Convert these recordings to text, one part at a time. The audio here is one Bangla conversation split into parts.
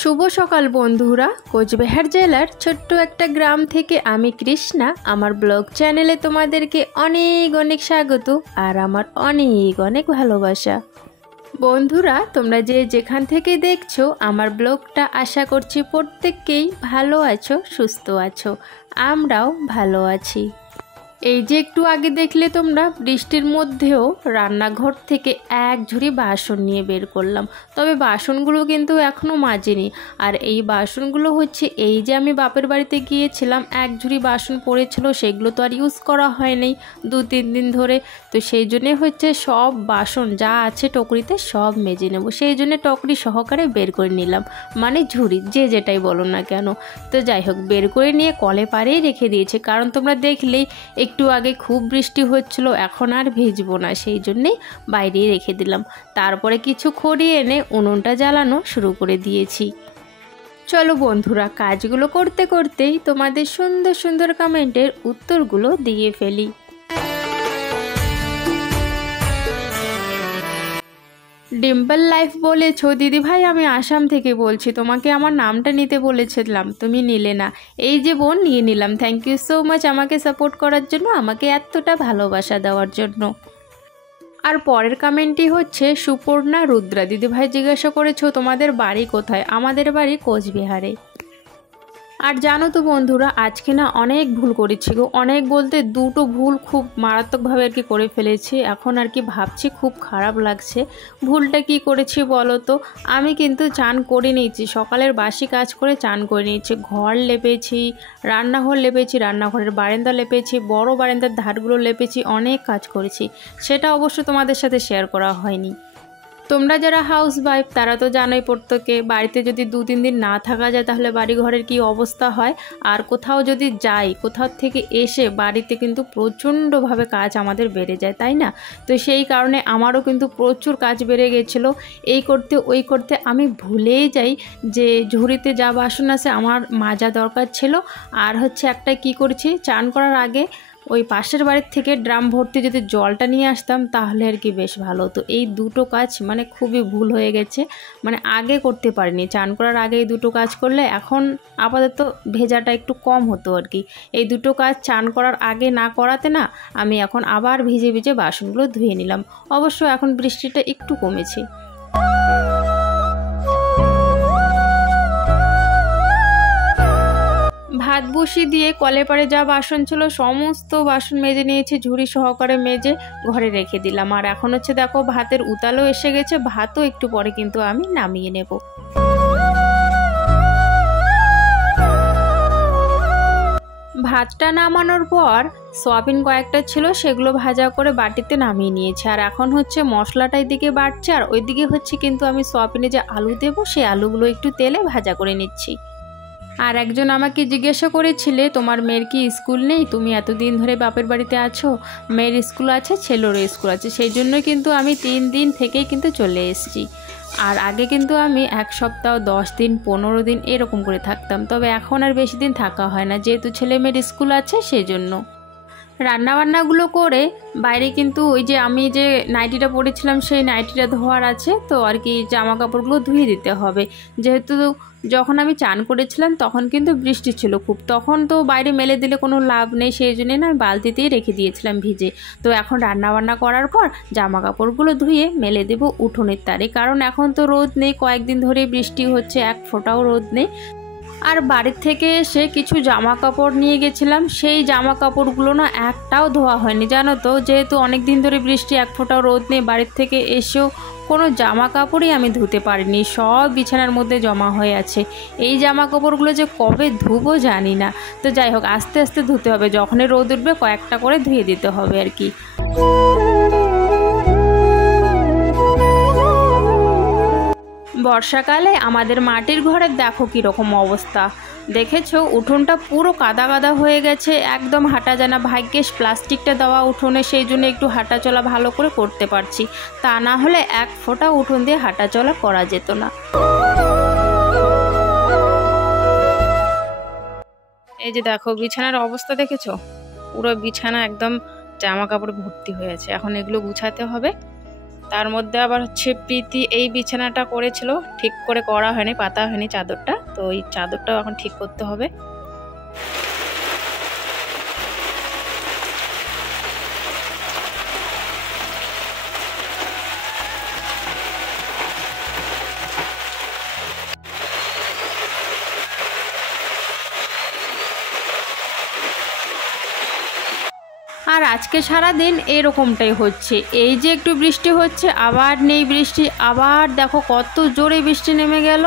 শুভ সকাল বন্ধুরা। কোচবিহার জেলার ছোট্ট একটা গ্রাম থেকে আমি কৃষ্ণা আমার ব্লগ চ্যানেলে তোমাদেরকে অনেক অনেক স্বাগত আর আমার অনেক অনেক ভালোবাসা। বন্ধুরা, তোমরা যে যেখান থেকে দেখছো আমার ব্লগটা, আশা করছি প্রত্যেককেই ভালো আছো, সুস্থ আছো। আমরাও ভালো আছি। এই যে একটু আগে দেখলে তোমরা, বৃষ্টির মধ্যেও রান্নাঘর থেকে এক ঝুড়ি বাসন নিয়ে বের করলাম। তবে বাসনগুলো কিন্তু এখনও মাজিনি। আর এই বাসনগুলো হচ্ছে, এই যে আমি বাপের বাড়িতে গিয়েছিলাম, এক ঝুড়ি বাসন পড়েছিল, সেগুলো তো আর ইউজ করা হয়নি 2-3 দিন ধরে। তো সেই জন্যে হচ্ছে সব বাসন যা আছে টকরিতে সব মেজে নেব, সেই জন্য টকরি সহকারে বের করে নিলাম, মানে ঝুড়ি, যে যেটাই বলো না কেন। তো যাই হোক, বের করে নিয়ে কলে পাড়েই রেখে দিয়েছে, কারণ তোমরা দেখলেই একটু আগে খুব বৃষ্টি হচ্ছিল, এখন আর ভিজবো না, সেই জন্যেই বাইরেই রেখে দিলাম। তারপরে কিছু খড়ি এনে উনুনটা জ্বালানো শুরু করে দিয়েছি। চলো বন্ধুরা, কাজগুলো করতে করতেই তোমাদের সুন্দর সুন্দর কমেন্টের উত্তরগুলো দিয়ে ফেলি। ডিম্পল লাইফ বলেছো, দিদিভাই আমি আসাম থেকে বলছি, তোমাকে আমার নামটা নিতে বলেছিলাম, তুমি নিলে না। এই যে বোন, নিয়ে নিলাম। থ্যাংক ইউ সো মাচ আমাকে সাপোর্ট করার জন্য, আমাকে এতটা ভালোবাসা দেওয়ার জন্য। আর পরের কমেন্টটি হচ্ছে সুপর্ণা রুদ্রা। দিদিভাই জিজ্ঞাসা করেছো তোমাদের বাড়ি কোথায়? আমাদের বাড়ি কোচবিহারে। আর জানো তো বন্ধুরা, আজকে না অনেক ভুল করেছি গো, অনেক বলতে দুটো ভুল খুব মারাত্মকভাবে আর কি করে ফেলেছি। এখন আর কি ভাবছি, খুব খারাপ লাগছে। ভুলটা কি করেছি বলো তো? আমি কিন্তু চান করে নিয়েছি, সকালের বাসি কাজ করে চান করে নিয়েছি, ঘর লেপেছি, রান্নাঘর লেপেছি, রান্নাঘরের বারান্দা লেপেছি, বড় বারান্দার ধারগুলো লেপেছি, অনেক কাজ করেছি। সেটা অবশ্য তোমাদের সাথে শেয়ার করা হয়নি। তোমরা যারা হাউস ওয়াইফ তারা তো জানোই, প্রত্যেকে বাড়িতে যদি 2-3 দিন না থাকা যায় তাহলে বাড়ি ঘরের কী অবস্থা হয়। আর কোথাও যদি যাই, কোথাও থেকে এসে বাড়িতে কিন্তু প্রচণ্ডভাবে কাজ আমাদের বেড়ে যায়, তাই না? তো সেই কারণে আমারও কিন্তু প্রচুর কাজ বেড়ে গেছিলো। এই করতে ওই করতে আমি ভুলেই যাই যে ঝুড়িতে যা বাসন আছে আমার মাজা দরকার ছিল। আর হচ্ছে একটা কি করছি, চান করার আগে ওই পাশের বাড়ির থেকে ড্রাম ভর্তি যদি জলটা নিয়ে আসতাম তাহলে আর কি বেশ ভালো হতো। এই দুটো কাজ মানে খুবই ভুল হয়ে গেছে, মানে আগে করতে পারিনি। চান করার আগে এই দুটো কাজ করলে এখন আপাতত ভেজাটা একটু কম হতো আর কি। এই দুটো কাজ চান করার আগে না করাতে না, আমি এখন আবার ভিজে ভিজে বাসনগুলো ধুয়ে নিলাম। অবশ্য এখন বৃষ্টিটা একটু কমেছে। ভাত বসিয়ে দিয়ে কলে পাড়ে যা বাসন ছিল সমস্ত বাসন মেজে নিয়েছি, ঝুড়ি সহকারে মেজে ঘরে রেখে দিলাম। আর এখন হচ্ছে দেখো, ভাতের উতালও এসে গেছে, ভাতও একটু পরে কিন্তু আমি নামিয়ে নেব। ভাতটা নামানোর পর সয়াবিন কয়েকটা ছিল, সেগুলো ভাজা করে বাটিতে নামিয়ে নিয়েছি। আর এখন হচ্ছে মশলাটা এদিকে বাড়ছে, আর ওইদিকে হচ্ছে কিন্তু আমি সয়াবিনে যে আলু দেবো সেই আলুগুলো একটু তেলে ভাজা করে নিচ্ছি। আর একজন আমাকে জিজ্ঞাসা করেছিলে, তোমার মেয়ের কি স্কুল নেই? তুমি এতদিন ধরে বাপের বাড়িতে আছো, মেয়ের স্কুল আছে, ছেলেরও স্কুল আছে, সেই জন্যই কিন্তু আমি 3 দিন থেকেই কিন্তু চলে এসেছি। আর আগে কিন্তু আমি 1 সপ্তাহ, 10 দিন, 15 দিন এরকম করে থাকতাম। তবে এখন আর বেশি দিন থাকা হয় না, যেহেতু ছেলে মেয়ের স্কুল আছে সেই জন্য। রান্নাবান্নাগুলো করে বাইরে কিন্তু ওই যে আমি যে নাইটিটা পরেছিলাম সেই নাইটিটা ধোয়ার আছে, তো আর কি জামা কাপড়গুলো ধুয়ে দিতে হবে। যেহেতু যখন আমি চান করেছিলাম তখন কিন্তু বৃষ্টি ছিল খুব, তখন তো বাইরে মেলে দিলে কোনো লাভ নেই, সেই জন্যই না আমি বালতিতেই রেখে দিয়েছিলাম ভিজে। তো এখন রান্নাবান্না করার পর জামা কাপড়গুলো ধুয়ে মেলে দেবো উঠোনের তারে, কারণ এখন তো রোদ নেই, কয়েকদিন ধরে বৃষ্টি হচ্ছে, এক ফোঁটাও রোদ নেই। আর বাড়ির থেকে এসে কিছু জামা কাপড় নিয়ে গেছিলাম, সেই জামা কাপড়গুলো না একটাও ধোয়া হয়নি, জানো তো। যেহেতু অনেক দিন ধরে বৃষ্টি, এক ফোঁটাও রোদ নেই, বাড়ির থেকে এসেও কোনো জামা কাপড়ই আমি ধুতে পারিনি, সব বিছানার মধ্যে জমা হয়ে আছে। এই জামা কাপড়গুলো যে কবে ধুবো জানি না। তো যাই হোক, আস্তে আস্তে ধুতে হবে, যখনই রোদ উঠবে কয়েকটা করে ধুয়ে দিতে হবে আর কি। বর্ষাকালে আমাদের মাটির ঘরের দেখো কীরকম অবস্থা, দেখেছো? উঠোনটা পুরো কাদা কাদা হয়ে গেছে, একদম হাঁটা জানা। ভাগ্যিস প্লাস্টিকটা দেওয়া উঠোনে, সেই জন্য একটু হাঁটা চলা ভালো করে করতে পারছি, তা না হলে এক ফোঁটা উঠোন দিয়ে হাঁটা চলা করা যেত না। এই যে দেখো বিছানার অবস্থা, দেখেছো? পুরো বিছানা একদম জামা কাপড়ে ভর্তি হয়ে আছে। এখন এগুলো গুছাতে হবে। তার মধ্যে আবার হচ্ছে প্রীতি এই বিছানাটা করেছিল, ঠিক করে করা হয়নি, পাতা হয়নি চাদরটা, তো এই চাদরটাও এখন ঠিক করতে হবে। আর আজকে সারা দিন এরকমটাই হচ্ছে, এই যে একটু বৃষ্টি হচ্ছে আবার নেই বৃষ্টি, আবার দেখো কত জোরে বৃষ্টি নেমে গেল,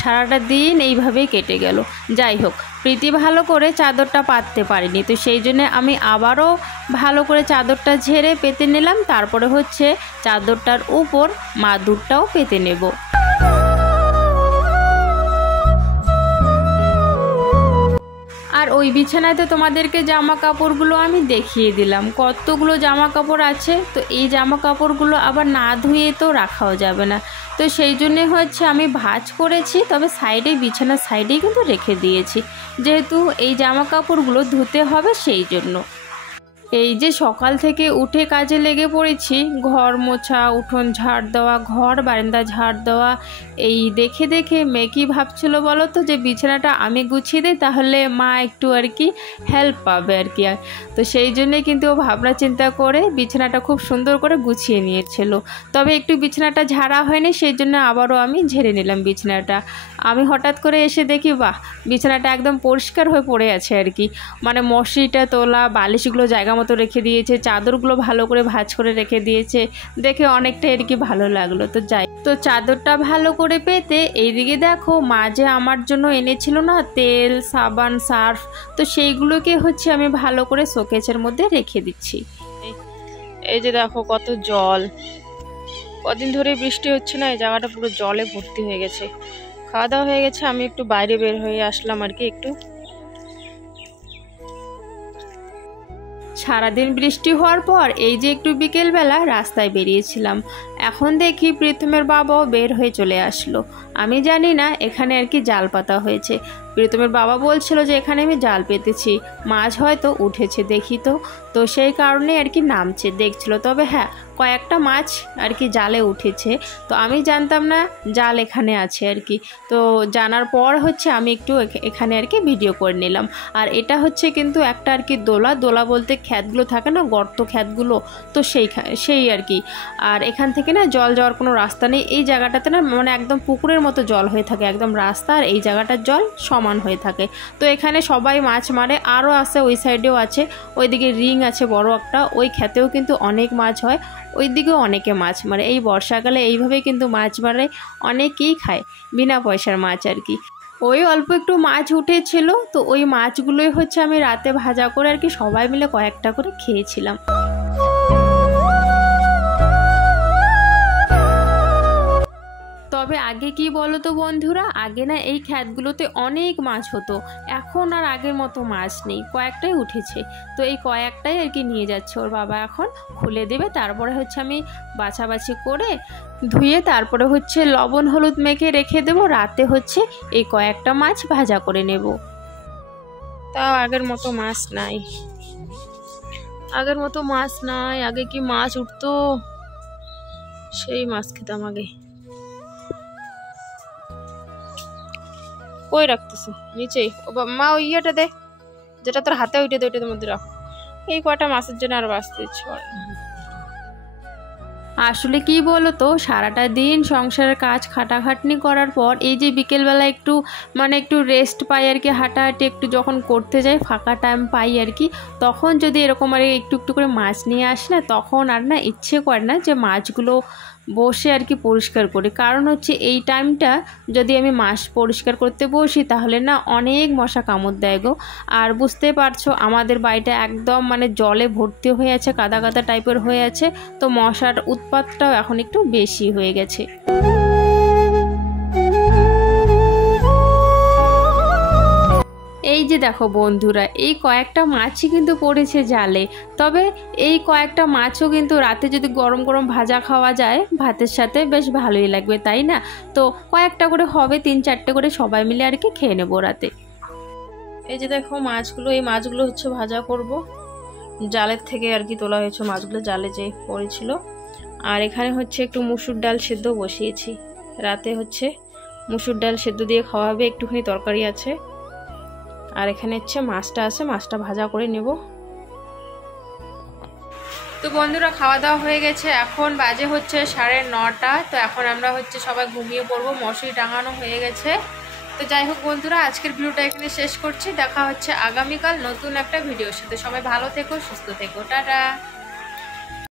সারাটা দিন এইভাবেই কেটে গেল। যাই হোক, প্রীতি ভালো করে চাদরটা পাততে পারিনি, তো সেই জন্য আমি আবারও ভালো করে চাদরটা ঝেড়ে পেতে নিলাম, তারপরে হচ্ছে চাদরটার উপর মাদুরটাও পেতে নেব। আর ওই বিছানায় তো তোমাদেরকে জামা কাপড়গুলো আমি দেখিয়ে দিলাম, কতগুলো জামা কাপড় আছে, তো এই জামা কাপড়গুলো আবার না ধুয়ে তো রাখাও যাবে না, তো সেই জন্যে হচ্ছে আমি ভাঁজ করেছি, তবে সাইডে বিছানার সাইডেই কিন্তু রেখে দিয়েছি, যেহেতু এই জামা কাপড়গুলো ধুতে হবে সেই জন্য। এই যে সকাল থেকে উঠে কাজে লেগে পড়েছি, ঘর মোছা, উঠোন ঝাড় দেওয়া, ঘর বারান্দা ঝাড় দেওয়া, এই দেখে দেখে মেয়ে কী ভাবছিল বলো তো, যে বিছানাটা আমি গুছিয়ে দিই তাহলে মা একটু আর কি হেল্প পাবে আর কি, তো সেই জন্যে কিন্তু ও ভাবনা চিন্তা করে বিছানাটা খুব সুন্দর করে গুছিয়ে নিয়েছিল, তবে একটু বিছানাটা ঝাড়া হয়নি, সেই জন্য আবারও আমি ঝেড়ে নিলাম বিছানাটা। আমি হঠাৎ করে এসে দেখি বাহ, বিছানাটা একদম পরিষ্কার হয়ে পড়ে আছে আর কি, মানে মশারিটা তোলা, বালিশগুলো জায়গা মতো রেখে দিয়েছে, চাদরগুলো ভালো করে ভাঁজ করে রেখে দিয়েছে, দেখে অনেকটা আর কি ভালো লাগলো। তো চাদরটা ভালো করে পেতে এইদিকে দেখো মা যে আমার জন্য এনেছিল না তেল, সাবান, সার্ফ, তো সেইগুলোকে হচ্ছে আমি ভালো করে শোকেসের মধ্যে রেখে দিচ্ছি। এই যে দেখো কত জল, কদিন ধরে বৃষ্টি হচ্ছে না, এই জায়গাটা পুরো জলে ভর্তি হয়ে গেছে। খাওয়া দাওয়া হয়ে গেছে, আমি একটু বাইরে বের হয়ে আসলাম আর কি, একটু সারাদিন বৃষ্টি হওয়ার পর এই যে একটু বিকেলবেলা রাস্তায় বেরিয়েছিলাম, এখন দেখি প্রীতমের বাবাও বের হয়ে চলে আসলো। আমি জানি না এখানে আর কি জাল পাতা হয়েছে, প্রীতমের বাবা বলছিল যে এখানে আমি জাল পেতেছি, মাছ হয়তো উঠেছে দেখি, তো সেই কারণে আর কি নামছে দেখছিল, তবে হ্যাঁ কয়েকটা মাছ আর কি জালে উঠেছে, তো আমি জানতাম না জাল এখানে আছে আর কি, তো জানার পর হচ্ছে আমি একটু এখানে আর কি ভিডিও করে নিলাম। আর এটা হচ্ছে কিন্তু একটা আর কি দোলা বলতে খ্যাতগুলো থাকে না, গর্ত খ্যাতগুলো, তো সেই আর কি। আর এখান থেকে না জল যাওয়ার কোনো রাস্তা নেই, এই জায়গাটাতে না মানে একদম পুকুরের মতো জল হয়ে থাকে, একদম রাস্তা আর এই জায়গাটার জল সমান হয়ে থাকে, তো এখানে সবাই মাছ মারে, আরও আছে ওই সাইডেও আছে, ওইদিকে রিং আছে বড় একটা, ওই খেতেও কিন্তু অনেক মাছ হয়, ওই দিকেও অনেকে মাছ মারে, এই বর্ষাকালে এইভাবে কিন্তু মাছ মারে, অনেকেই খায় বিনা পয়সার মাছ আর কি। ওই অল্প একটু মাছ উঠেছিল, তো ওই মাছগুলোই হচ্ছে আমি রাতে ভাজা করে আর কি সবাই মিলে কয়েকটা করে খেয়েছিলাম। তবে আগে কি বলো তো বন্ধুরা, আগে না এই খ্যাতগুলোতে অনেক মাছ হতো, এখন আর আগের মতো মাছ নেই, কয়েকটাই উঠেছে, তো এই কয়েকটাই আর কি নিয়ে যাচ্ছে ওর বাবা, এখন খুলে দেবে, তারপরে হচ্ছে আমি বাছাবাছি করে ধুয়ে তারপরে হচ্ছে লবণ হলুদ মেখে রেখে দেবো, রাতে হচ্ছে এই কয়েকটা মাছ ভাজা করে নেব। তাও আগের মতো মাছ নাই, আগে কি মাছ উঠতো, সেই মাছ খেতাম আগে। কই রাখতেছো? নিচেই। ও মা ওই ইয়েটা দে, যেটা তোর হাতে ওইটা দে, ওইটার মধ্যে রাখ। এই কয়টা মাছের জন্য আর বাঁচতে ইচ্ছে করে না। আসলে কি বলো তো, সারাটা দিন সংসারের কাজ খাটাখাটনি করার পর এই যে বিকেলবেলা একটু মানে একটু রেস্ট পাই আর কি, হাঁটাহাঁটি একটু যখন করতে যাই, ফাঁকা টাইম পাই আর কি, তখন যদি এরকম আর একটু একটু করে মাছ নিয়ে আসি না, তখন আর না ইচ্ছে করে না যে মাছগুলো বসে আর কি পরিষ্কার করি, কারণ হচ্ছে এই টাইমটা যদি আমি মাছ পরিষ্কার করতে বসি তাহলে না অনেক মশা কামড় দেয় গো। আর বুঝতে পারছো আমাদের বাড়িটা একদম মানে জলে ভর্তি হয়ে আছে, কাদা কাদা টাইপের হয়ে আছে, তো মশার উৎপাতটাও এখন একটু বেশি হয়ে গেছে। এই যে দেখো বন্ধুরা, এই কয়েকটা মাছই কিন্তু পড়েছে জালে, তবে এই কয়েকটা মাছও কিন্তু রাতে যদি গরম গরম ভাজা খাওয়া যায় ভাতের সাথে বেশ ভালোই লাগবে, তাই না? তো কয়েকটা করে হবে, 3-4টে করে সবাই মিলে আর কি খেয়ে নেবো রাতে। এই যে দেখো মাছগুলো, এই মাছগুলো হচ্ছে ভাজা করব, জালের থেকে আর কি তোলা হয়েছে মাছগুলো, জালে যে পড়েছিল, আর এখানে হচ্ছে একটু মুসুর ডাল সেদ্ধ বসিয়েছি, রাতে হচ্ছে মুসুর ডাল সেদ্ধ দিয়ে খাওয়া হবে, একটুখানি তরকারি আছে। আর এখানে হচ্ছে মাছটা আছে, মাছটা ভাজা করে নেব। তো বন্ধুরা খাওয়া দাওয়া হয়ে গেছে, এখন বাজে হচ্ছে 9:30। তো এখন আমরা হচ্ছে সবাই ঘুমিয়ে পড়বো, মশারি টাঙানো হয়ে গেছে। তো যাই হোক বন্ধুরা, আজকের ভিডিওটা এখানে শেষ করছি। দেখা হচ্ছে আগামীকাল নতুন একটা ভিডিওর সাথে। সবাই ভালো থেকো, সুস্থ থেকো, টাটা।